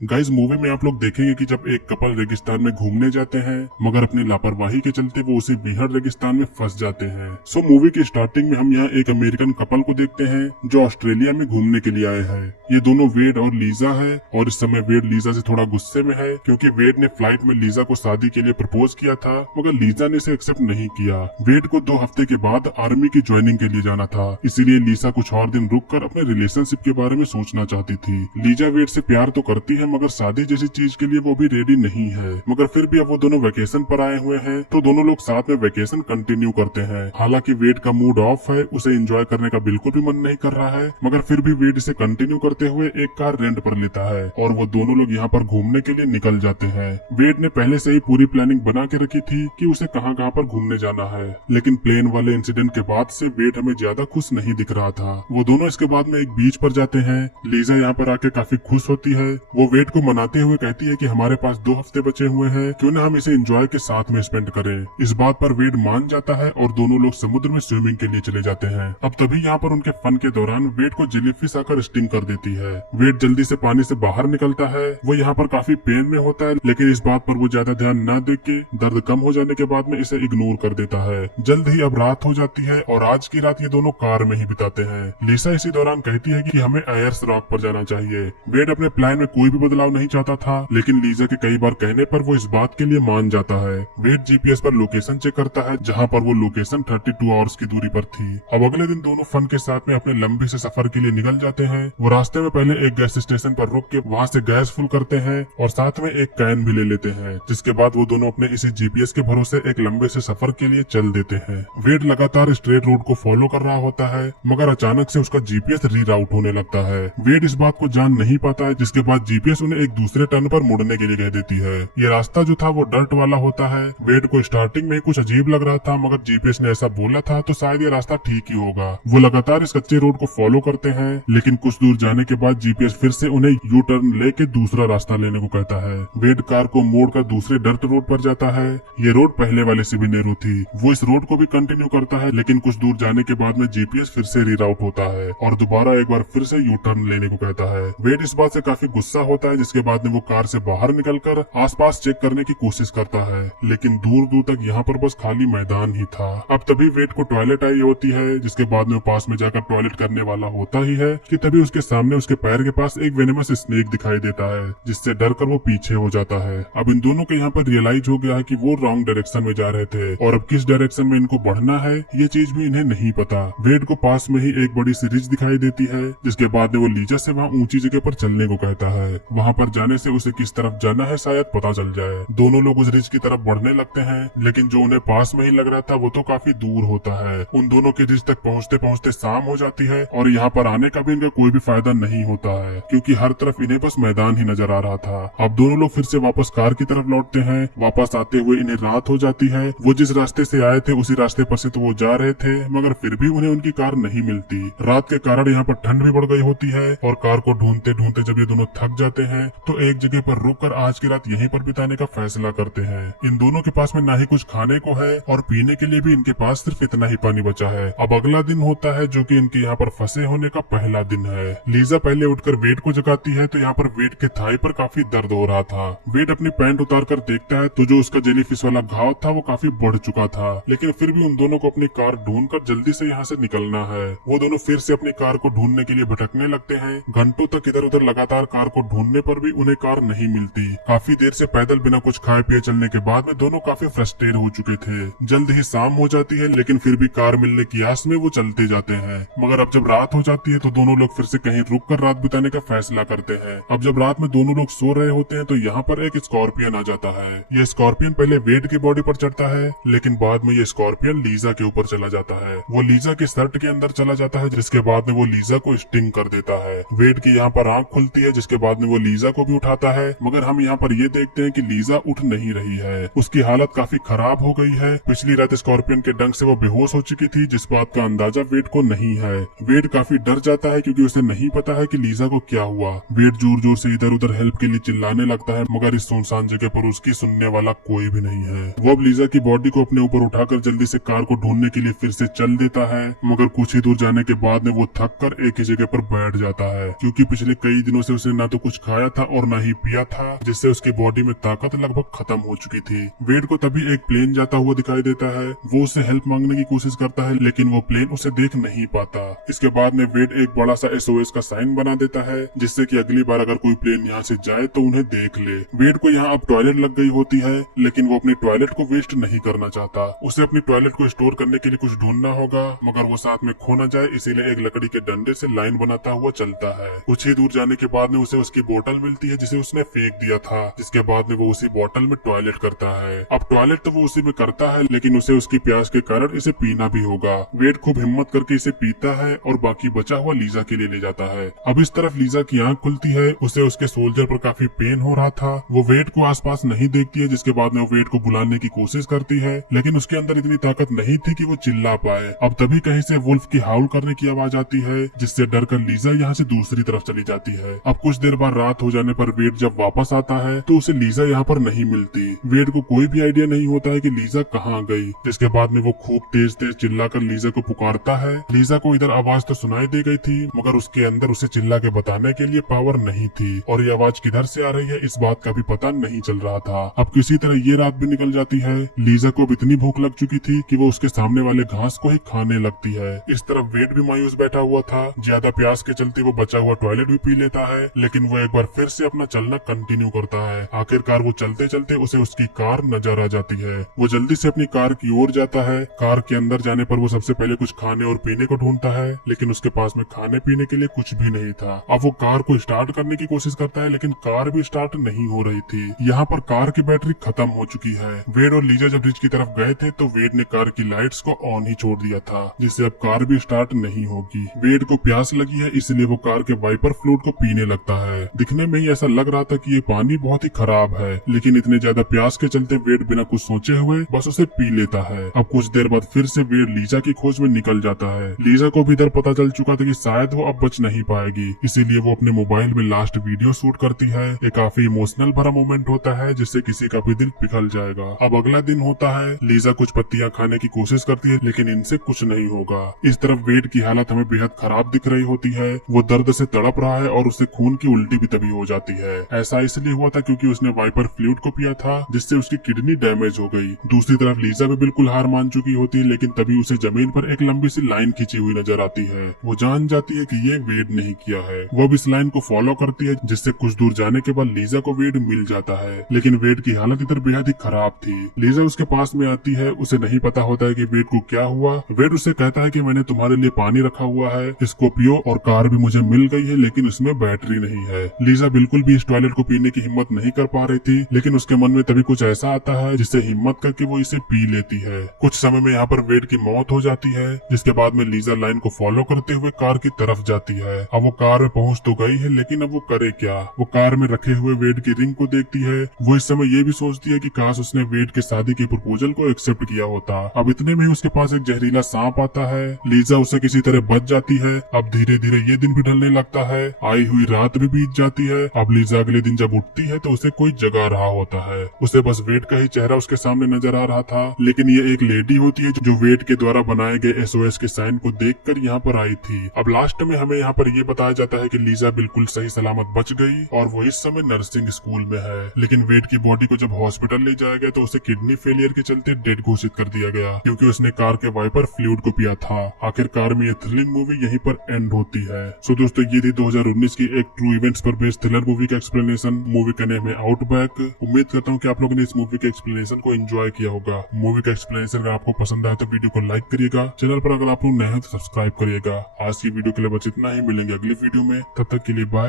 Guys movie में आप लोग देखेंगे कि जब एक कपल रेगिस्तान में घूमने जाते हैं मगर अपनी लापरवाही के चलते वो उसी बीहड़ रेगिस्तान में फंस जाते हैं। सो मूवी की स्टार्टिंग में हम यहाँ एक अमेरिकन कपल को देखते हैं जो ऑस्ट्रेलिया में घूमने के लिए आए हैं। ये दोनों वेड और लीजा है और इस समय वेड लीजा से थोड़ा गुस्से में है क्योंकि वेड ने फ्लाइट में लीजा को शादी के लिए प्रपोज किया था मगर लीजा ने इसे एक्सेप्ट नहीं किया। वेड को 2 हफ्ते के बाद आर्मी की ज्वाइनिंग के लिए जाना था, इसीलिए लीजा कुछ और दिन रुक कर अपने रिलेशनशिप के बारे में सोचना चाहती थी। लीजा वेड से प्यार तो करती है मगर शादी जैसी चीज के लिए वो भी रेडी नहीं है। मगर फिर भी अब वो दोनों वेकेशन पर आए हुए हैं तो दोनों लोग साथ में वेकेशन कंटिन्यू करते हैं। हालांकि वेड का मूड ऑफ है, उसे एंजॉय करने का बिल्कुल भी मन नहीं कर रहा है मगर फिर भी वेड इसे कंटिन्यू करते हुए एक कार रेंट पर लेता है और वो दोनों लोग यहाँ पर घूमने के लिए निकल जाते हैं। वेड ने पहले से ही पूरी प्लानिंग बना के रखी थी कि उसे कहाँ कहाँ पर घूमने जाना है, लेकिन प्लेन वाले इंसिडेंट के बाद से वेड हमें ज्यादा खुश नहीं दिख रहा था। वो दोनों इसके बाद में एक बीच पर जाते हैं। लीजा यहाँ पर आके काफी खुश होती है। वो वेड को मनाते हुए कहती है कि हमारे पास 2 हफ्ते बचे हुए हैं, क्यों न हम इसे एंजॉय के साथ में स्पेंड करें। इस बात पर वेड मान जाता है और दोनों लोग समुद्र में स्विमिंग के लिए चले जाते हैं। अब तभी यहाँ पर उनके फन के दौरान वेड को जेलीफिश आकर स्टिंग कर देती है। वेड जल्दी से पानी से बाहर निकलता है। वो यहाँ पर काफी पेन में होता है लेकिन इस बात पर वो ज्यादा ध्यान न दे के दर्द कम हो जाने के बाद में इसे इग्नोर कर देता है। जल्द ही अब रात हो जाती है और आज की रात ये दोनों कार में ही बिताते हैं। लीसा इसी दौरान कहती है कि हमें आयर्स रॉक पर जाना चाहिए। वेड अपने प्लान में कोई भी बदलाव नहीं चाहता था लेकिन लीजा के कई बार कहने पर वो इस बात के लिए मान जाता है। वेड जीपीएस पर लोकेशन चेक करता है जहाँ पर वो लोकेशन 32 आवर्स की दूरी पर थी। अब अगले दिन दोनों फन के साथ में अपने लंबे से सफर के लिए निकल जाते हैं। वो रास्ते में पहले एक गैस स्टेशन पर रुक के वहाँ से गैस फुल करते हैं और साथ में एक कैन भी ले लेते हैं, जिसके बाद वो दोनों अपने इसी जीपीएस के भरोसे एक लंबे से सफर के लिए चल देते हैं। वेड लगातार स्ट्रेट रोड को फॉलो कर रहा होता है मगर अचानक से उसका जीपीएस रीराउट होने लगता है। वेड इस बात को जान नहीं पाता है, जिसके बाद जीपीएस उन्हें एक दूसरे टर्न पर मुड़ने के लिए कह देती है। ये रास्ता जो था वो डर्ट वाला होता है। वेड को स्टार्टिंग में कुछ अजीब लग रहा था मगर जीपीएस ने ऐसा बोला था तो शायद ये रास्ता ठीक ही होगा। वो लगातार इस कच्चे रोड को फॉलो करते हैं लेकिन कुछ दूर जाने के बाद जीपीएस फिर से उन्हें यू टर्न लेके दूसरा रास्ता लेने को कहता है। वेड कार को मोड़कर दूसरे डर्ट रोड पर जाता है। ये रोड पहले वाले से भी नैरो थी। वो इस रोड को भी कंटिन्यू करता है लेकिन कुछ दूर जाने के बाद में जीपीएस फिर से रीराउट होता है और दोबारा एक बार फिर से यू टर्न लेने को कहता है। वेड इस बात से काफी गुस्सा होता है, जिसके बाद में वो कार से बाहर निकलकर आसपास चेक करने की कोशिश करता है लेकिन दूर दूर तक यहाँ पर बस खाली मैदान ही था। अब तभी वेड को टॉयलेट आई होती है, जिसके बाद में पास में जाकर टॉयलेट करने वाला होता ही है कि तभी उसके सामने उसके पैर के पास एक वेनेमस स्नेक दिखाई देता है, जिससे डर कर वो पीछे हो जाता है। अब इन दोनों के यहाँ पर रियलाइज हो गया है कि वो रॉन्ग डायरेक्शन में जा रहे थे और अब किस डायरेक्शन में इनको बढ़ना है ये चीज भी इन्हें नहीं पता। वेड को पास में ही एक बड़ी सी रिज दिखाई देती है, जिसके बाद में वो लीजा से वहाँ ऊंची जगह पर चलने को कहता है। वहाँ पर जाने से उसे किस तरफ जाना है शायद पता चल जाए। दोनों लोग उस रिज की तरफ बढ़ने लगते हैं लेकिन जो उन्हें पास में ही लग रहा था वो तो काफी दूर होता है। उन दोनों की रिज तक पहुँचते पहुँचते शाम हो जाती है और यहाँ पर आने का भी इनका कोई भी फायदा नहीं होता है क्योंकि हर तरफ इन्हें बस मैदान ही नजर आ रहा था। अब दोनों लोग फिर से वापस कार की तरफ लौटते हैं। वापस आते हुए इन्हें रात हो जाती है। वो जिस रास्ते से आए थे उसी रास्ते पर से तो वो जा रहे थे मगर फिर भी उन्हें उनकी कार नहीं मिलती। रात के कारण यहाँ पर ठंड भी बढ़ गई होती है और कार को ढूंढते ढूंढते जब ये दोनों थक जाते हैं तो एक जगह पर रुककर आज की रात यहीं पर बिताने का फैसला करते हैं। इन दोनों के पास में ना ही कुछ खाने को है और पीने के लिए भी इनके पास सिर्फ इतना ही पानी बचा है। अब अगला दिन होता है जो कि इनके यहाँ पर फंसे होने का पहला दिन है। लीजा पहले उठकर वेड को जगाती है तो यहाँ पर वेड के थाई पर काफी दर्द हो रहा था। वेड अपनी पैंट उतार कर देखता है तो जो उसका जेलीफिश वाला घाव था वो काफी बढ़ चुका था, लेकिन फिर भी उन दोनों को अपनी कार ढूंढकर जल्दी से यहाँ से निकलना है। वो दोनों फिर से अपनी कार को ढूंढने के लिए भटकने लगते हैं। घंटों तक इधर उधर लगातार कार को ढूंढने पर भी उन्हें कार नहीं मिलती। काफी देर से पैदल बिना कुछ खाए पिए चलने के बाद में दोनों काफी फ्रस्ट्रेट हो चुके थे। जल्द ही शाम हो जाती है लेकिन फिर भी कार मिलने की आस में वो चलते जाते हैं। मगर अब जब रात हो जाती है तो दोनों लोग फिर से कहीं रुक कर रात बिताने का फैसला करते हैं। अब जब रात में दोनों लोग सो रहे होते हैं तो यहाँ पर एक स्कॉर्पियन आ जाता है। ये स्कॉर्पियन पहले वेड की बॉडी पर चढ़ता है लेकिन बाद में ये स्कॉर्पियन लीजा के ऊपर चला जाता है। वो लीजा के शर्ट के अंदर चला जाता है, जिसके बाद में वो लीजा को स्टिंग कर देता है। वेड की यहाँ पर आंख खुलती है, जिसके बाद में वो लीजा को भी उठाता है मगर हम यहाँ पर ये देखते हैं कि लीजा उठ नहीं रही है। उसकी हालत काफी खराब हो गई है। पिछली रात स्कॉर्पियन के डंक से वो बेहोश हो चुकी थी, जिस बात का अंदाजा वेड को नहीं है। वेड काफी डर जाता है क्योंकि उसे नहीं पता है कि लीजा को क्या हुआ। वेड जोर जोर से इधर उधर हेल्प के लिए चिल्लाने लगता है मगर इस सुनसान जगह पर उसकी सुनने वाला कोई भी नहीं है। वो अब लीजा की बॉडी को अपने ऊपर उठाकर जल्दी से कार को ढूंढने के लिए फिर से चल देता है मगर कुछ ही दूर जाने के बाद में वो थक कर एक ही जगह पर बैठ जाता है क्योंकि पिछले कई दिनों से उसे ना तो कुछ खाया था और न ही पिया था, जिससे उसकी बॉडी में ताकत लगभग खत्म हो चुकी थी। वेड को तभी एक प्लेन जाता हुआ दिखाई देता है। वो उससे हेल्प मांगने की कोशिश करता है, लेकिन वो प्लेन उसे देख नहीं पाता। इसके बाद में वेड एक बड़ा सा SOS का साइन बना देता है, जिससे कि अगली बार अगर कोई प्लेन यहाँ से जाए तो उन्हें देख ले। वेड को यहाँ अब टॉयलेट लग गई होती है, लेकिन वो अपनी टॉयलेट को वेस्ट नहीं करना चाहता। उसे अपनी टॉयलेट को स्टोर करने के लिए कुछ ढूंढना होगा, मगर वो साथ में खो न जाए, इसीलिए एक लकड़ी के डंडे से लाइन बनाता हुआ चलता है। कुछ ही दूर जाने के बाद में उसे उसकी बोतल मिलती है, जिसे उसने फेंक दिया था। जिसके बाद में वो उसी बोतल में टॉयलेट करता है। अब टॉयलेट तो वो उसी में करता है, लेकिन उसे उसकी प्यास के कारण इसे पीना भी होगा। वेड खूब हिम्मत करके इसे पीता है और बाकी बचा हुआ लीजा के लिए ले जाता है। अब इस तरफ लीजा की आंख खुलती है। उसे उसके सोल्जर पर काफी पेन हो रहा था। वो वेड को आसपास नहीं देखती है, जिसके बाद में वो वेड को बुलाने की कोशिश करती है, लेकिन उसके अंदर इतनी ताकत नहीं थी कि वो चिल्ला पाए। अब तभी कहीं से वुल्फ की हाउल करने की आवाज आती है, जिससे डर कर लीजा यहाँ से दूसरी तरफ चली जाती है। अब कुछ देर बाद रात हो जाने पर वेड जब वापस आता है तो उसे लीजा यहाँ पर नहीं मिलती। वेड को कोई भी आइडिया नहीं होता है कि लीजा कहाँ गई। जिसके बाद में वो खूब तेज तेज चिल्लाकर लीजा को पुकारता है। लीजा को इधर आवाज तो सुनाई दे गई थी, मगर उसके अंदर उसे चिल्ला के बताने के लिए पावर नहीं थी, और ये आवाज किधर से आ रही है इस बात का भी पता नहीं चल रहा था। अब किसी तरह ये रात भी निकल जाती है। लीजा को अब इतनी भूख लग चुकी थी कि वो उसके सामने वाले घास को ही खाने लगती है। इस तरफ वेड भी मायूस बैठा हुआ था। ज्यादा प्यास के चलते वो बचा हुआ टॉयलेट भी पी लेता है, लेकिन वो एक बार फिर से अपना चलना कंटिन्यू करता है। आखिरकार वो चलते चलते उसे उसकी कार नजर आ जाती है। वो जल्दी से अपनी कार की ओर जाता है। कार के अंदर जाने पर वो सबसे पहले कुछ खाने और पीने को ढूंढता है, लेकिन उसके पास में खाने पीने के लिए कुछ भी नहीं था। अब वो कार को स्टार्ट करने की कोशिश करता है, लेकिन कार भी स्टार्ट नहीं हो रही थी। यहाँ पर कार की बैटरी खत्म हो चुकी है। वेड और लीजा जब ब्रिज की तरफ गए थे तो वेड ने कार की लाइट्स को ऑन ही छोड़ दिया था, जिससे अब कार भी स्टार्ट नहीं होगी। वेड को प्यास लगी है, इसलिए वो कार के वाइपर फ्लूइड को पीने लगता है। दिखने में ही ऐसा लग रहा था कि ये पानी बहुत ही खराब है, लेकिन इतने ज्यादा प्यास के चलते वेड बिना कुछ सोचे हुए बस उसे पी लेता है। अब कुछ देर बाद फिर से वेड लीजा की खोज में निकल जाता है। लीजा को भी इधर पता चल चुका था कि शायद वो अब बच नहीं पाएगी, इसीलिए वो अपने मोबाइल में लास्ट वीडियो शूट करती है। ये काफी इमोशनल भरा मोमेंट होता है, जिससे किसी का भी दिल पिघल जाएगा। अब अगला दिन होता है। लीजा कुछ पत्तियां खाने की कोशिश करती है, लेकिन इनसे कुछ नहीं होगा। इस तरफ वेड की हालत हमें बेहद खराब दिख रही होती है। वो दर्द से तड़प रहा है और उसे खून की उल्टी भी तभी हो जाती है। ऐसा इसलिए हुआ था क्योंकि उसने वाइपर फ्लूइड को पिया था, जिससे उसकी किडनी डैमेज हो गई। दूसरी तरफ लीजा भी बिल्कुल हार मान चुकी होती है, लेकिन तभी उसे जमीन पर एक लंबी सी लाइन खींची हुई नजर आती है। वो जान जाती है कि ये वेड नहीं किया है। वो अब इस लाइन को फॉलो करती है, जिससे कुछ दूर जाने के बाद लीजा को वेड मिल जाता है, लेकिन वेड की हालत इधर बेहद ही खराब थी। लीजा उसके पास में आती है। उसे नहीं पता होता है कि वेड को क्या हुआ। वेड उसे कहता है कि मैंने तुम्हारे लिए पानी रखा हुआ है, इसको पियो, और कार भी मुझे मिल गई है, लेकिन इसमें बैटरी नहीं है। लीजा बिल्कुल भी इस टॉयलेट को पीने की हिम्मत नहीं कर पा रही थी, लेकिन उसके मन में तभी कुछ ऐसा आता है जिससे हिम्मत करके वो इसे पी लेती है। कुछ समय में यहाँ पर वेड की मौत हो जाती है, जिसके बाद में लीजा लाइन को फॉलो करते हुए कार की तरफ जाती है। अब वो कार में पहुंच तो गई है, लेकिन अब वो करे क्या। वो कार में रखे हुए वेड की रिंग को देखती है। वो इस समय ये भी सोचती है कि काश उसने वेड के शादी के प्रपोजल को एक्सेप्ट किया होता। अब इतने में ही उसके पास एक जहरीला सांप आता है। लीजा उसे किसी तरह बच जाती है। अब धीरे धीरे ये दिन भी ढलने लगता है। आई हुई रात भी बीत जाती है। अब लीजा अगले दिन जब उठती है तो उसे कोई जगा रहा होता है। उसे बस वेड का ही चेहरा उसके सामने नजर आ रहा था, लेकिन ये एक लेडी होती है जो वेड के द्वारा बनाए गए SOS के साइन को देखकर यहाँ पर आई थी। अब लास्ट में हमें यहाँ पर ये बताया जाता है कि लीजा बिल्कुल सही सलामत बच गई और वो इस समय नर्सिंग स्कूल में है। लेकिन वेड की बॉडी को जब हॉस्पिटल ले जाया गया तो उसे किडनी फेलियर के चलते डेड घोषित कर दिया गया, क्योंकि उसने कार के वाइपर फ्लूइड को पिया था। आखिरकार में ये थ्रिलिंग मूवी यहीं पर एंड होती है। सो दोस्तों, ये थी 2019 की एक ट्रू इवेंट्स पर बेस्ड थ्रिलर मूवी का एक्सप्लेनेशन। मूवी का नेम है आउटबैक। उम्मीद करता हूँ कि आप लोगों ने इस मूवी के एक्सप्लेनेशन को एंजॉय किया होगा। मूवी का एक्सप्लेनेशन अगर आपको पसंद आए तो वीडियो को लाइक करिएगा। चैनल पर अगर आप लोग नए हैं तो सब्सक्राइब करिएगा। आज की वीडियो के लिए बस इतना ही। मिलेंगे अगली वीडियो में, तब तक के लिए बाय।